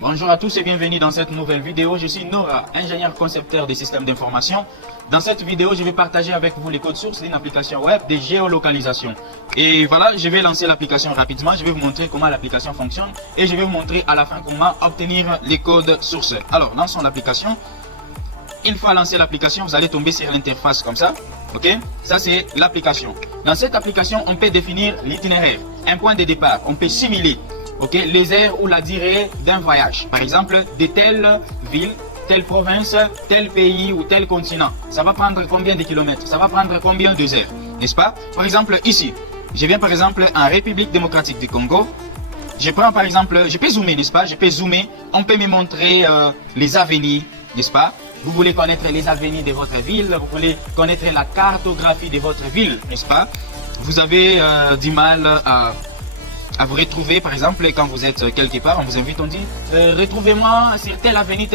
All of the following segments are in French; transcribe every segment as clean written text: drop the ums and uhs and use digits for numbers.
Bonjour à tous et bienvenue dans cette nouvelle vidéo. Je suis Nora, ingénieur concepteur des systèmes d'information. Dans cette vidéo, je vais partager avec vous les codes sources d'une application web de géolocalisation. Et voilà, je vais lancer l'application rapidement. Je vais vous montrer comment l'application fonctionne et je vais vous montrer à la fin comment obtenir les codes sources. Alors, lançons l'application. Une fois lancé l'application, vous allez tomber sur l'interface comme ça. Ok, ça c'est l'application. Dans cette application, on peut définir l'itinéraire, un point de départ. On peut simuler les aires ou la durée d'un voyage. Par exemple, de telle ville, telle province, tel pays ou tel continent. Ça va prendre combien de kilomètres? Ça va prendre combien de heures? N'est-ce pas? Par exemple, ici, je viens par exemple en République démocratique du Congo. Je prends par exemple, je peux zoomer, n'est-ce pas? Je peux zoomer. On peut me montrer les avenirs, n'est-ce pas? Vous voulez connaître les avenirs de votre ville, vous voulez connaître la cartographie de votre ville, n'est-ce pas? Vous avez du mal à vous retrouver, par exemple, quand vous êtes quelque part, on vous invite, on dit retrouvez-moi sur tel avenue,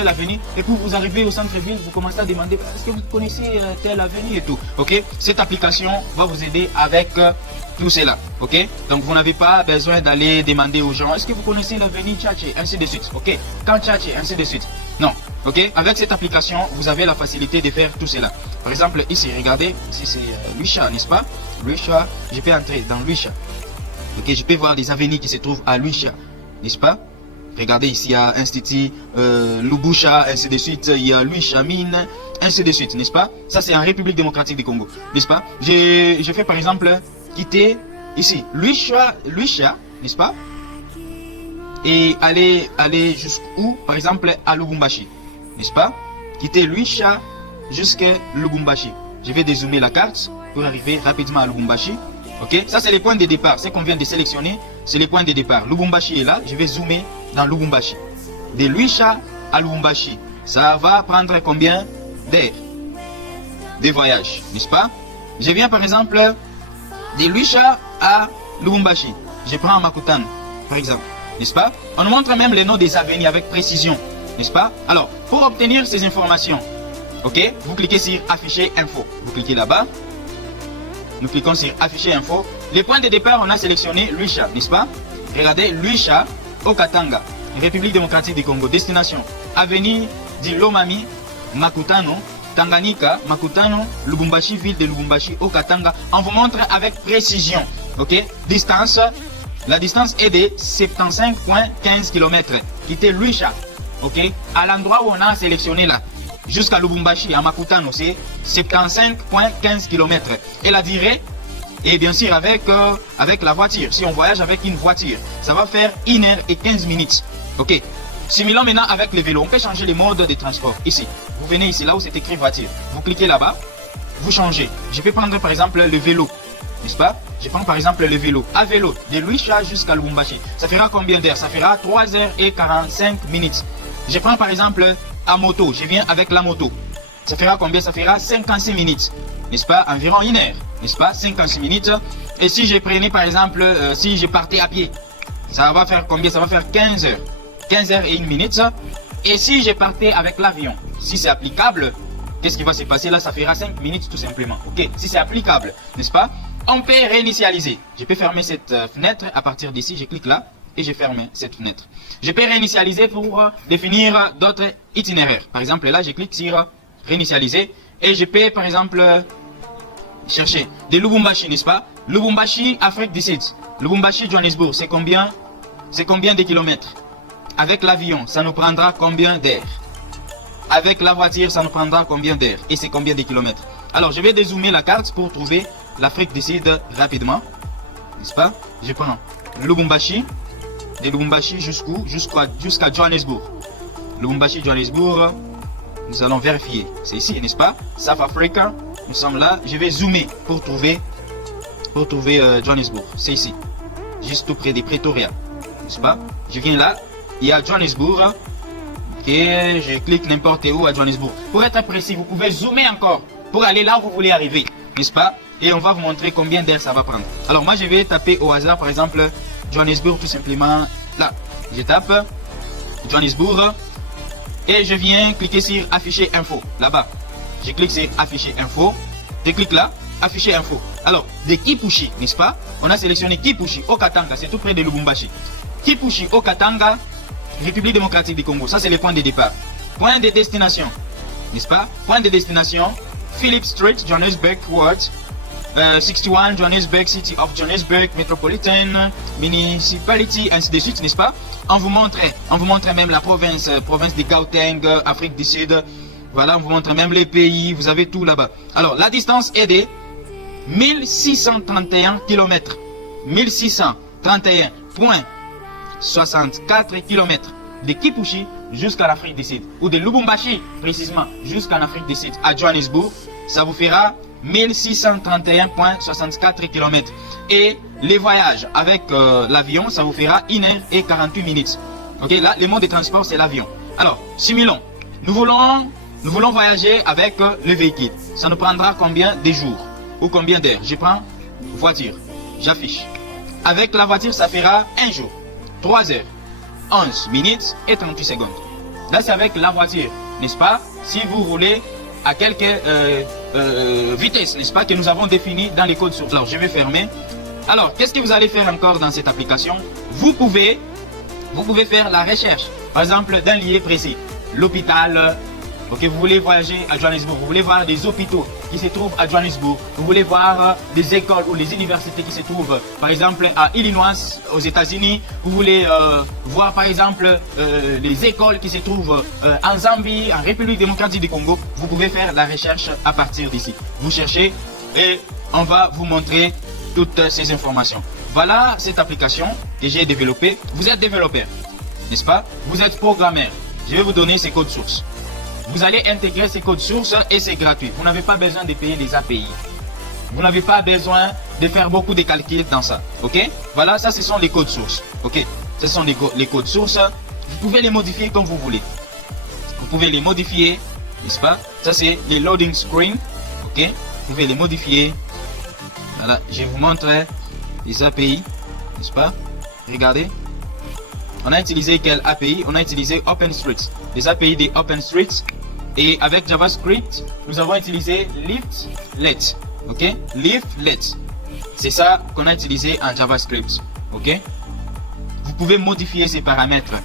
et puis vous arrivez au centre-ville, vous commencez à demander est-ce que vous connaissez tel avenue et tout. Ok, cette application va vous aider avec tout cela. Ok, donc vous n'avez pas besoin d'aller demander aux gens est-ce que vous connaissez l'avenue Tchatché, ainsi de suite. Ok, quand Tchatché, ainsi de suite. Non. Ok, avec cette application, vous avez la facilité de faire tout cela. Par exemple, ici, regardez, ici c'est Luisha, n'est-ce pas? Luisha, je peux entrer dans Luisha. Ok, je peux voir les avenirs qui se trouvent à Luisha, n'est-ce pas? Regardez ici, il y a Institut Lubusha, ainsi de suite, il y a Luisha Mine, ainsi de suite, n'est-ce pas? Ça, c'est en République démocratique du Congo, n'est-ce pas? Je fais par exemple quitter ici Luisha, n'est-ce pas? Et aller jusqu'où? Par exemple, à Lubumbashi, n'est-ce pas? Quitter Luisha jusqu'à Lubumbashi. Je vais dézoomer la carte pour arriver rapidement à Lubumbashi. Ok, ça c'est les points de départ. Ce qu'on vient de sélectionner, c'est les points de départ. Lubumbashi est là. Je vais zoomer dans Lubumbashi. De Luisha à Lubumbashi, ça va prendre combien d'heures de voyage, n'est-ce pas? Je viens par exemple de Luisha à Lubumbashi. Je prends Makutano, par exemple, n'est-ce pas? On nous montre même les noms des avenirs avec précision, n'est-ce pas? Alors, pour obtenir ces informations, ok, vous cliquez sur afficher info. Vous cliquez là-bas. Nous cliquons sur afficher info. Les points de départ, on a sélectionné Luisha, n'est-ce pas? Regardez, Luisha, Okatanga, République démocratique du Congo. Destination, avenue d'Ilomami, Makutano, Tanganyika, Makutano, Lubumbashi, ville de Lubumbashi, Okatanga. On vous montre avec précision. Ok? Distance, la distance est de 75,15 km. Quittez Luisha, ok? À l'endroit où on a sélectionné là, jusqu'à Lubumbashi, à Makutano, c'est 75,15 km. Et la durée, et bien sûr avec la voiture, si on voyage avec une voiture, ça va faire 1h15 minutes. Ok. Simulons maintenant avec le vélo. On peut changer les modes de transport. Ici, vous venez ici, là où c'est écrit voiture. Vous cliquez là-bas, vous changez. Je peux prendre par exemple le vélo, n'est-ce pas? Je prends par exemple le vélo. À vélo, de Luisha jusqu'à Lubumbashi. Ça fera combien d'heures? Ça fera 3h45 minutes. Je prends par exemple à moto, je viens avec la moto. Ça fera combien? Ça fera 56 minutes, n'est-ce pas? Environ 1 heure, n'est-ce pas? 56 minutes. Et si je prenais par exemple, si je partais à pied, ça va faire combien? Ça va faire 15 heures. 15 heures et 1 minute. Et si je partais avec l'avion, si c'est applicable, qu'est-ce qui va se passer là? Ça fera 5 minutes tout simplement. Ok, si c'est applicable, n'est-ce pas? On peut réinitialiser. Je peux fermer cette fenêtre. À partir d'ici, je clique là et je ferme cette fenêtre. Je peux réinitialiser pour définir d'autres itinéraires. Par exemple, là, je clique sur réinitialiser et je peux, par exemple, chercher de Lubumbashi, n'est-ce pas? Lubumbashi, Afrique du Sud. Lubumbashi, Johannesburg, c'est combien? C'est combien de kilomètres? Avec l'avion, ça nous prendra combien d'heures? Avec la voiture, ça nous prendra combien d'heures? Et c'est combien de kilomètres? Alors, je vais dézoomer la carte pour trouver l'Afrique du Sud rapidement, n'est-ce pas? Je prends Lubumbashi. De Lubumbashi jusqu'où? Jusqu'à Johannesburg. Lubumbashi, Johannesburg. Nous allons vérifier. C'est ici, n'est-ce pas? South Africa. Nous sommes là. Je vais zoomer pour trouver Johannesburg. C'est ici. Juste tout près de Pretoria. N'est-ce pas? Je viens là. Il y a Johannesburg. Ok. Je clique n'importe où à Johannesburg. Pour être précis, vous pouvez zoomer encore pour aller là où vous voulez arriver. N'est-ce pas? Et on va vous montrer combien d'heures ça va prendre. Alors moi, je vais taper au hasard, par exemple, Johannesburg tout simplement là. Je tape Johannesburg et je viens cliquer sur afficher info là-bas. Je clique sur afficher info. Je clique là, afficher info. Alors, de Kipushi, n'est-ce pas? On a sélectionné Kipushi, Okatanga, c'est tout près de Lubumbashi. Kipushi, Okatanga, République démocratique du Congo. Ça, c'est les points de départ. Point de destination, n'est-ce pas? Point de destination, Philip Street, Johannesburg, Ward, 61, Johannesburg, City of Johannesburg, Metropolitan, Municipality, ainsi de suite, n'est-ce pas? On vous montre même la province de Gauteng, Afrique du Sud. Voilà, on vous montre même les pays, vous avez tout là-bas. Alors, la distance est de 1631 km. 1631,64 km de Kipushi jusqu'à l'Afrique du Sud, ou de Lubumbashi précisément jusqu'en Afrique du Sud à Johannesburg, ça vous fera 1631,64 km. Et les voyages avec l'avion, ça vous fera 1h48. Ok, là, le mode de transport, c'est l'avion. Alors, simulons. Nous voulons voyager avec le véhicule. Ça nous prendra combien de jours ou combien d'heures? Je prends voiture, j'affiche. Avec la voiture, ça fera 1 jour, 3 heures, 11 minutes et 38 secondes. Là, c'est avec la voiture, n'est-ce pas? Si vous roulez à quelques vitesses, n'est-ce pas, que nous avons défini dans les codes sources. Alors, je vais fermer. Alors, qu'est-ce que vous allez faire encore dans cette application? Vous pouvez faire la recherche, par exemple, d'un lieu précis. L'hôpital. Ok, vous voulez voyager à Johannesburg, vous voulez voir des hôpitaux qui se trouvent à Johannesburg, vous voulez voir des écoles ou les universités qui se trouvent par exemple à Illinois, aux États-Unis, vous voulez voir par exemple les écoles qui se trouvent en Zambie, en République démocratique du Congo, vous pouvez faire la recherche à partir d'ici. Vous cherchez et on va vous montrer toutes ces informations. Voilà cette application que j'ai développée. Vous êtes développeur, n'est-ce pas? Vous êtes programmeur. Je vais vous donner ces codes sources. Vous allez intégrer ces codes sources et c'est gratuit. Vous n'avez pas besoin de payer les API. Vous n'avez pas besoin de faire beaucoup de calculs dans ça. Ok? Voilà, ça ce sont les codes sources. Ok? Ce sont les codes sources. Vous pouvez les modifier comme vous voulez. Vous pouvez les modifier, n'est-ce pas? Ça c'est les loading screen. Ok? Vous pouvez les modifier. Voilà, je vous montre les API, n'est-ce pas? Regardez. On a utilisé quelle API? On a utilisé OpenStreetMap. Les API de OpenStreetMap. Et avec JavaScript, nous avons utilisé Leaflet. Ok? Leaflet. C'est ça qu'on a utilisé en JavaScript. Ok? Vous pouvez modifier ces paramètres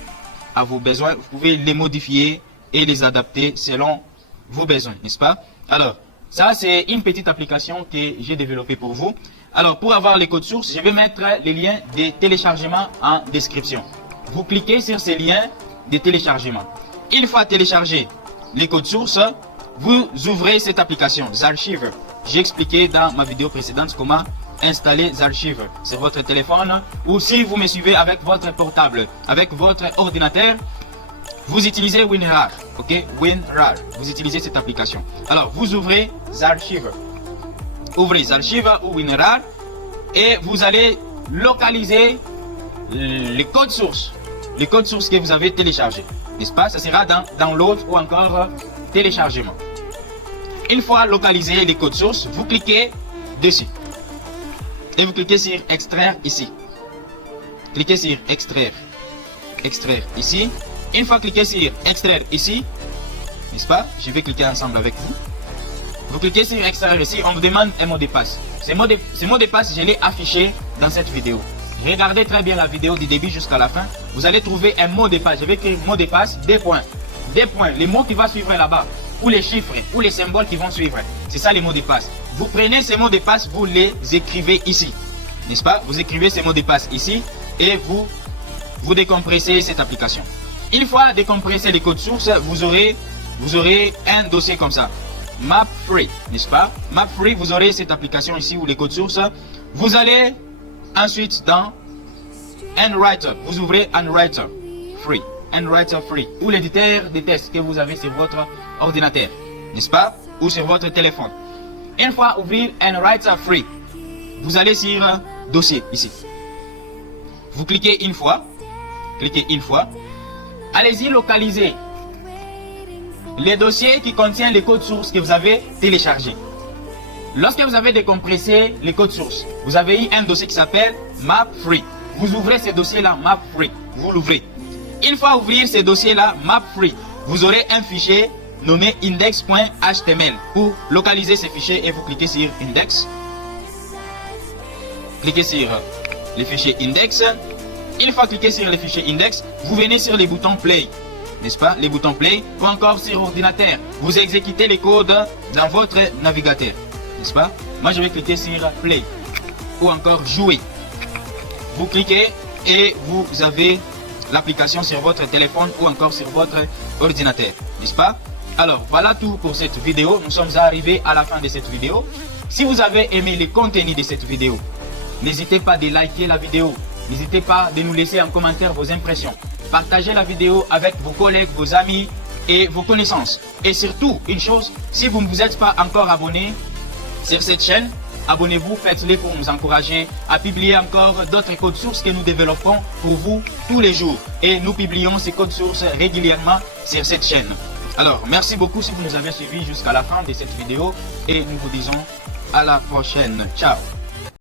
à vos besoins. Vous pouvez les modifier et les adapter selon vos besoins, n'est-ce pas? Alors, ça c'est une petite application que j'ai développée pour vous. Alors, pour avoir les codes sources, je vais mettre les liens de téléchargement en description. Vous cliquez sur ces liens de téléchargement. Une fois téléchargé les codes sources, vous ouvrez cette application Zaarchiver. J'ai expliqué dans ma vidéo précédente comment installer Zaarchiver sur votre téléphone ou si vous me suivez avec votre portable, avec votre ordinateur, vous utilisez WinRAR. Ok, WinRAR. Vous utilisez cette application. Alors, vous ouvrez Zaarchiver. Ouvrez Zaarchiver ou WinRAR et vous allez localiser les codes sources. Les codes sources que vous avez téléchargés, n'est-ce pas? Ça sera dans download ou encore téléchargement. Une fois localisé les codes sources, vous cliquez dessus et vous cliquez sur extraire ici. Cliquez sur extraire ici. Une fois cliqué sur extraire ici, n'est-ce pas? Je vais cliquer ensemble avec vous. Vous cliquez sur extraire ici, on vous demande un mot de passe. Ce mot de passe, je l'ai affiché dans cette vidéo. Regardez très bien la vidéo du début jusqu'à la fin. Vous allez trouver un mot de passe. Je vais écrire mot de passe, des points. Des points. Les mots qui vont suivre là-bas. Ou les chiffres. Ou les symboles qui vont suivre. C'est ça les mots de passe. Vous prenez ces mots de passe, vous les écrivez ici. N'est-ce pas? Vous écrivez ces mots de passe ici. Et vous décompressez cette application. Une fois décompressé les codes sources, vous aurez un dossier comme ça. MapFree. N'est-ce pas? MapFree, vous aurez cette application ici ou les codes sources. Vous allez ensuite dans EnWriter, vous ouvrez EnWriter Free, EnWriter Free, ou l'éditeur de texte que vous avez sur votre ordinateur, n'est-ce pas? Ou sur votre téléphone. Une fois ouvrir EnWriter Free, vous allez sur dossier ici. Vous cliquez une fois, allez-y localiser les dossiers qui contiennent les codes sources que vous avez téléchargés. Lorsque vous avez décompressé les codes sources, vous avez eu un dossier qui s'appelle MapFree. Vous ouvrez ce dossier-là, MapFree. Vous l'ouvrez. Une fois ouvrir ce dossier-là, MapFree, vous aurez un fichier nommé index.html. Pour localiser ce fichier et vous cliquez sur Index. Cliquez sur le fichier Index. Une fois cliqué sur les fichiers index, vous venez sur les boutons play, n'est-ce pas, les boutons play, ou encore sur ordinateur. Vous exécutez les codes dans votre navigateur, n'est-ce pas. Moi je vais cliquer sur play, ou encore jouer. Vous cliquez et vous avez l'application sur votre téléphone ou encore sur votre ordinateur, n'est-ce pas. Alors voilà tout pour cette vidéo. Nous sommes arrivés à la fin de cette vidéo. Si vous avez aimé le contenu de cette vidéo, n'hésitez pas de liker la vidéo. N'hésitez pas de nous laisser en commentaire vos impressions. Partagez la vidéo avec vos collègues, vos amis et vos connaissances. Et surtout, une chose, si vous ne vous êtes pas encore abonné sur cette chaîne, abonnez-vous, faites-le pour nous encourager à publier encore d'autres codes sources que nous développons pour vous tous les jours. Et nous publions ces codes sources régulièrement sur cette chaîne. Alors, merci beaucoup si vous nous avez suivis jusqu'à la fin de cette vidéo et nous vous disons à la prochaine. Ciao.